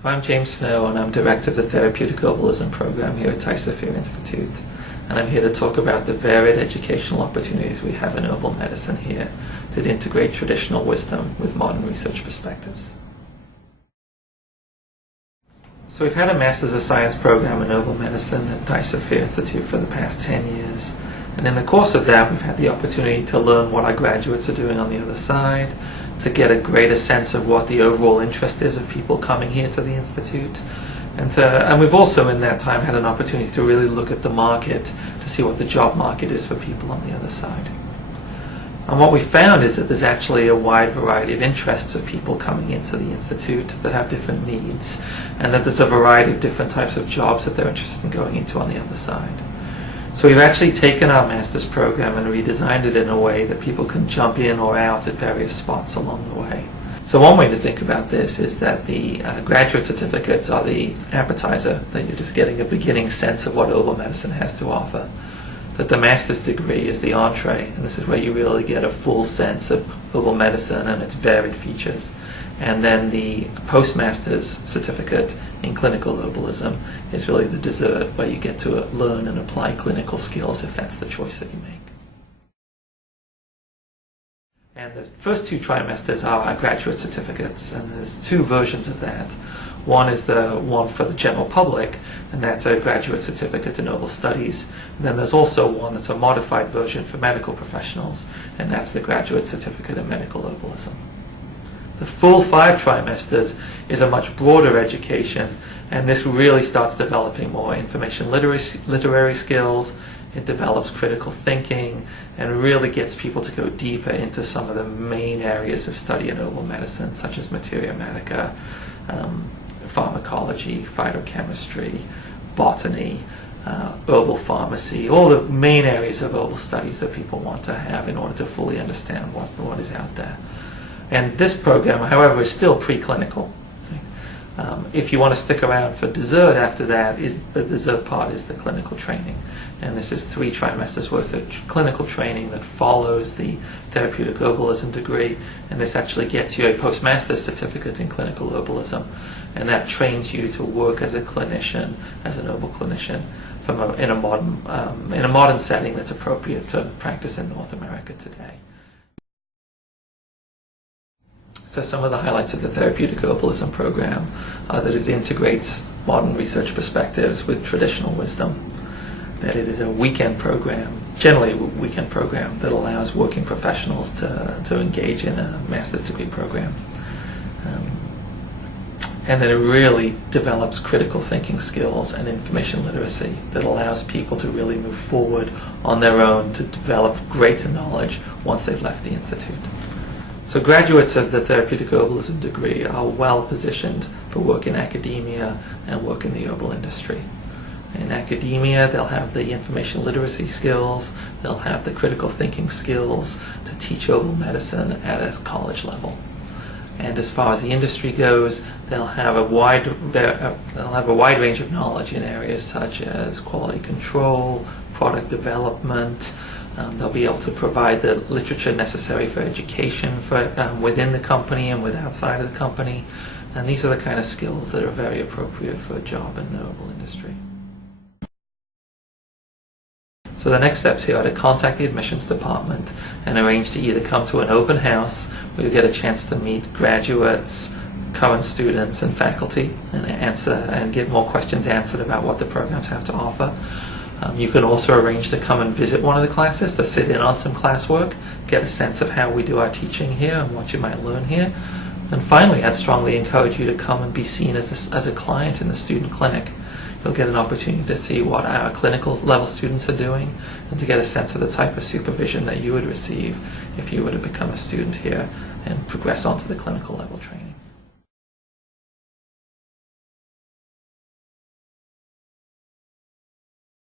So I'm James Snow, and I'm Director of the Therapeutic Herbalism program here at Tai Sophia Institute. And I'm here to talk about the varied educational opportunities we have in herbal medicine here that integrate traditional wisdom with modern research perspectives. So we've had a Masters of Science program in herbal medicine at Tai Sophia Institute for the past 10 years. And in the course of that, we've had the opportunity to learn what our graduates are doing on the other side, to get a greater sense of what the overall interest is of people coming here to the Institute. And we've also in that time had an opportunity to really look at the market to see what the job market is for people on the other side. And what we found is that there's actually a wide variety of interests of people coming into the Institute that have different needs, and that there's a variety of different types of jobs that they're interested in going into on the other side. So we've actually taken our master's program and redesigned it in a way that people can jump in or out at various spots along the way. So one way to think about this is that the graduate certificates are the appetizer, that you're just getting a beginning sense of what herbal medicine has to offer. That the master's degree is the entree, and this is where you really get a full sense of herbal medicine and its varied features. And then the postmaster's certificate in clinical herbalism is really the dessert, where you get to learn and apply clinical skills if that's the choice that you make. And the first two trimesters are our graduate certificates, and there's two versions of that. One is the one for the general public, and that's a graduate certificate in herbal studies. And then there's also one that's a modified version for medical professionals, and that's the graduate certificate in medical herbalism. The full 5 trimesters is a much broader education, and this really starts developing more information literary skills. It develops critical thinking and really gets people to go deeper into some of the main areas of study in herbal medicine, such as materia medica, pharmacology, phytochemistry, botany, herbal pharmacy, all the main areas of herbal studies that people want to have in order to fully understand what is out there. And this program, however, is still preclinical. If you want to stick around for dessert after that, the dessert part is the clinical training. And this is 3 trimesters worth of clinical training that follows the Therapeutic Herbalism degree. And this actually gets you a postmaster's certificate in clinical herbalism. And that trains you to work as a clinician, as an herbal clinician, in a modern setting that's appropriate to practice in North America today. So some of the highlights of the Therapeutic Herbalism program are that it integrates modern research perspectives with traditional wisdom, that it is a weekend program, generally a weekend program, that allows working professionals to engage in a master's degree program. And that it really develops critical thinking skills and information literacy that allows people to really move forward on their own to develop greater knowledge once they've left the Institute. So graduates of the Therapeutic Herbalism degree are well positioned for work in academia and work in the herbal industry. In academia, they'll have the information literacy skills, they'll have the critical thinking skills to teach herbal medicine at a college level. And as far as the industry goes, they'll have a wide range of knowledge in areas such as quality control, product development. They'll be able to provide the literature necessary for education within the company and outside of the company. And these are the kind of skills that are very appropriate for a job in the herbal industry. So the next steps here are to contact the admissions department and arrange to either come to an open house where you get a chance to meet graduates, current students, and faculty and get more questions answered about what the programs have to offer. You can also arrange to come and visit one of the classes, to sit in on some classwork, get a sense of how we do our teaching here and what you might learn here. And finally, I'd strongly encourage you to come and be seen as a client in the student clinic. You'll get an opportunity to see what our clinical level students are doing and to get a sense of the type of supervision that you would receive if you were to become a student here and progress onto the clinical level training.